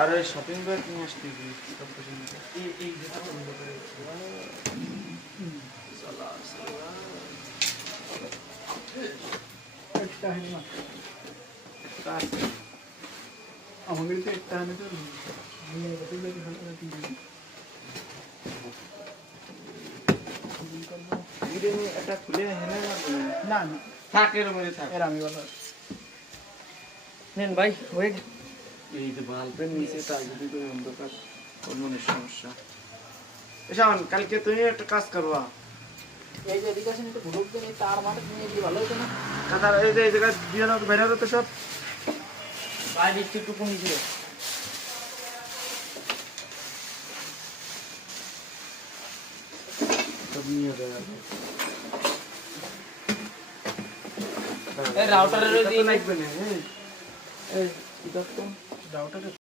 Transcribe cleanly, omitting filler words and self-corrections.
আর ওই shopping bag নিয়ে আসতে কি সব কিছু নিতে এই যেটা বন্ধ করে সালা সালা একটা হয় না কাজ আমাদের তো একটা হয় না তো নিয়ে গেছে দেখি ভালো করে ভিডিও একটা খুলে হেনে মারবে না না থাকে এর মধ্যে থাকে এর আমি বলো নেন ভাই হয়ে গেছে। এই যে বাল্বের নিচে তার যদি তো অন্ধকার মনের সমস্যা এসান কালকে তুমি একটা কাজ করবা এই যে এদিকে আসেন একটু গ্রুপ দেন এই তার মাঠে নিয়ে গিয়ে ভালো হতো না কাতার এই যে এই জায়গায় দিয়ে দাও বের হলো তো সব বাইরে একটু কমে ছিল সব নিয়ে যাবে এই রাউটারের ওই এটা তো লাগবে না এই এই এটা তো রাউটারের